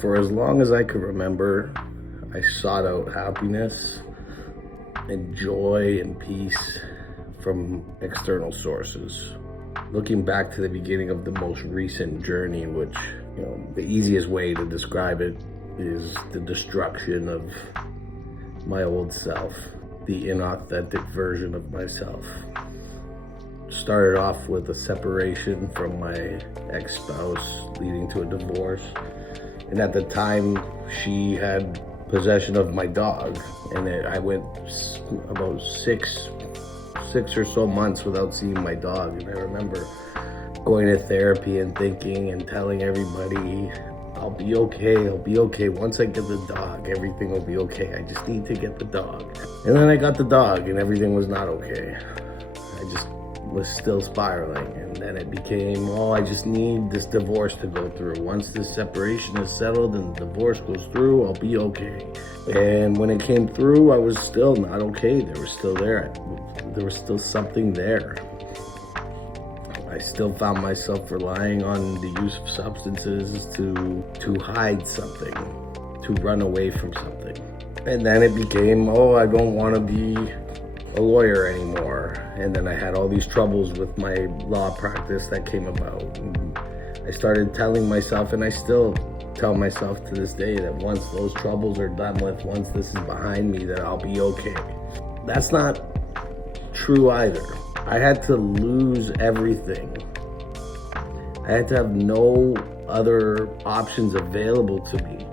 For as long as I could remember, I sought out happiness and joy and peace from external sources. Looking back to the beginning of the most recent journey, which, the easiest way to describe it is the destruction of my old self, the inauthentic version of myself. Started off with a separation from my ex-spouse, leading to a divorce. And at the time, she had possession of my dog, and I went about six or so months without seeing my dog. And I remember going to therapy and thinking and telling everybody, I'll be okay. Once I get the dog, everything will be okay. I just need to get the dog. And then I got the dog and everything was not okay. I just was still spiraling. And then it became, I just need this divorce to go through. Once this separation is settled and the divorce goes through, I'll be okay. And when it came through, I was still not okay. They were still there. There was still something there. I still found myself relying on the use of substances to hide something, to run away from something. And then it became, I don't want to be a lawyer anymore. And then I had all these troubles with my law practice that came about. And I started telling myself, and I still tell myself to this day, that once those troubles are done with, once this is behind me, that I'll be okay. That's not true either. I had to lose everything. I had to have no other options available to me.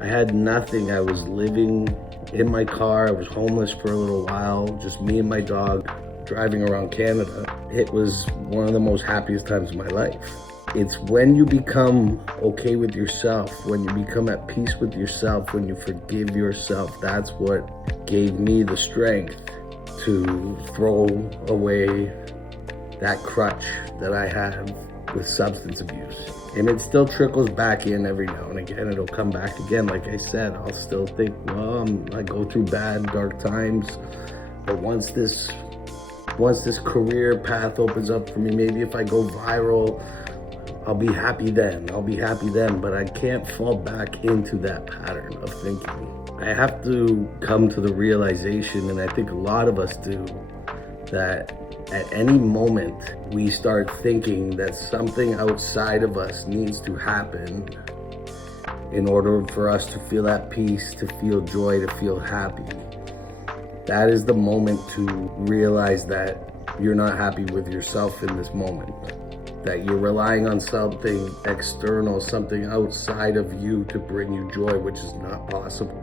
I had nothing. I was living in my car. I was homeless for a little while, just me and my dog driving around Canada. It was one of the most happiest times of my life. It's when you become okay with yourself, when you become at peace with yourself, when you forgive yourself, that's what gave me the strength to throw away that crutch that I had with substance abuse. And it still trickles back in every now and again. It'll come back again. Like I said, I'll still think, I go through bad, dark times. But once this career path opens up for me, maybe if I go viral, I'll be happy then. But I can't fall back into that pattern of thinking. I have to come to the realization, and I think a lot of us do, that at any moment we start thinking that something outside of us needs to happen in order for us to feel at peace, to feel joy, to feel happy. That is the moment to realize that you're not happy with yourself in this moment, that you're relying on something external, something outside of you to bring you joy, which is not possible.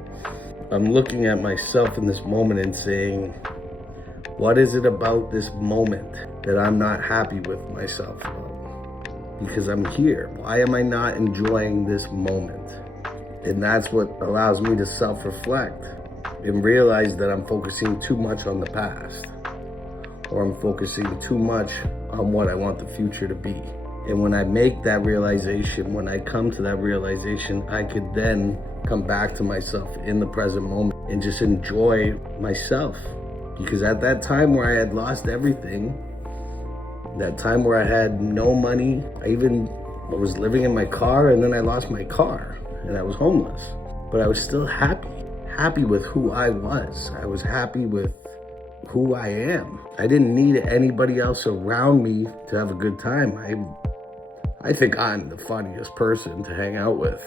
I'm looking at myself in this moment and saying, what is it about this moment that I'm not happy with myself about? Because I'm here. Why am I not enjoying this moment? And that's what allows me to self-reflect and realize that I'm focusing too much on the past, or I'm focusing too much on what I want the future to be. And when I make that realization, when I come to that realization, I could then come back to myself in the present moment and just enjoy myself. Because at that time where I had lost everything, that time where I had no money, I was living in my car, and then I lost my car and I was homeless. But I was still happy with who I was. I was happy with who I am. I didn't need anybody else around me to have a good time. I think I'm the funniest person to hang out with.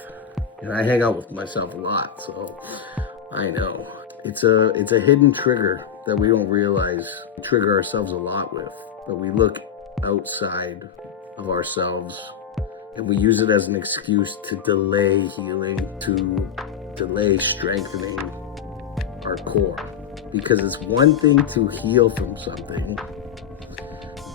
And I hang out with myself a lot, so I know. It's a hidden trigger that we don't realize we trigger ourselves a lot with. But we look outside of ourselves and we use it as an excuse to delay healing, to delay strengthening our core. Because it's one thing to heal from something,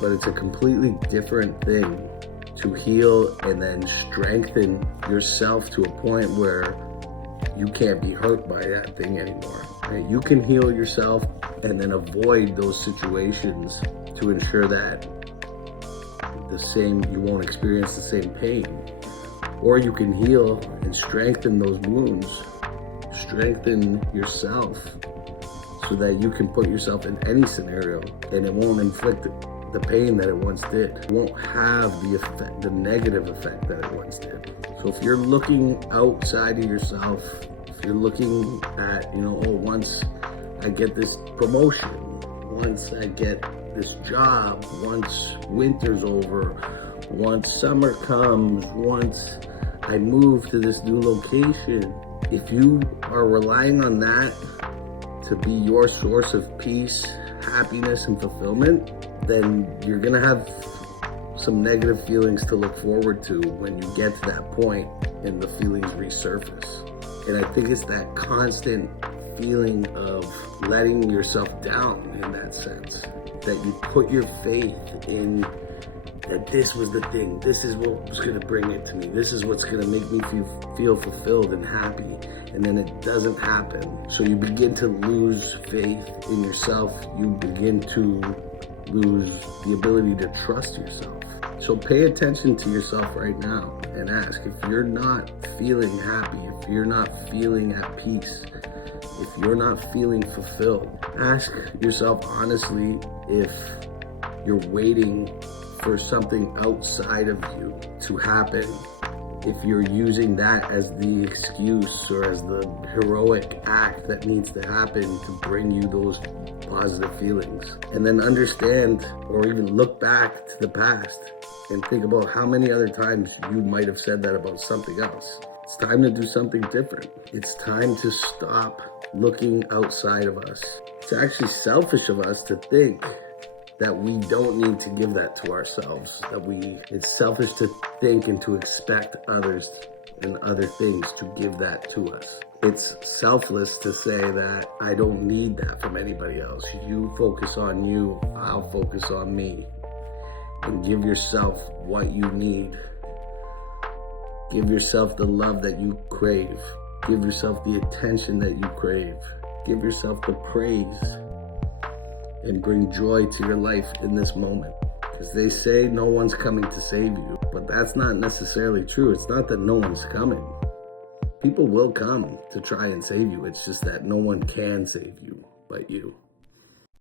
but it's a completely different thing to heal and then strengthen yourself to a point where you can't be hurt by that thing anymore. Right? You can heal yourself and then avoid those situations to ensure that you won't experience the same pain. Or you can heal and strengthen those wounds, strengthen yourself so that you can put yourself in any scenario and it won't inflict the pain that it once did. It won't have the effect, the negative effect that it once did. So if you're looking outside of yourself, if you're looking at, oh, once I get this promotion, once I get this job, once winter's over, once summer comes, once I move to this new location, if you are relying on that to be your source of peace, happiness, and fulfillment, then you're gonna have some negative feelings to look forward to when you get to that point and the feelings resurface. And I think it's that constant feeling of letting yourself down in that sense, that you put your faith in that this was the thing, this is what was gonna bring it to me, this is what's gonna make me feel fulfilled and happy, and then it doesn't happen. So you begin to lose faith in yourself, you begin to lose the ability to trust yourself. So pay attention to yourself right now and ask, if you're not feeling happy, if you're not feeling at peace, if you're not feeling fulfilled, ask yourself honestly if you're waiting for something outside of you to happen, if you're using that as the excuse or as the heroic act that needs to happen to bring you those positive feelings. And then understand, or even look back to the past and think about how many other times you might have said that about something else. It's time to do something different. It's time to stop looking outside of us. It's actually selfish of us to think that we don't need to give that to ourselves, it's selfish to think and to expect others and other things to give that to us. It's selfless to say that I don't need that from anybody else. You focus on you, I'll focus on me. And give yourself what you need. Give yourself the love that you crave. Give yourself the attention that you crave. Give yourself the praise. And bring joy to your life in this moment. Because they say no one's coming to save you, but that's not necessarily true. It's not that no one's coming. People will come to try and save you. It's just that no one can save you but you.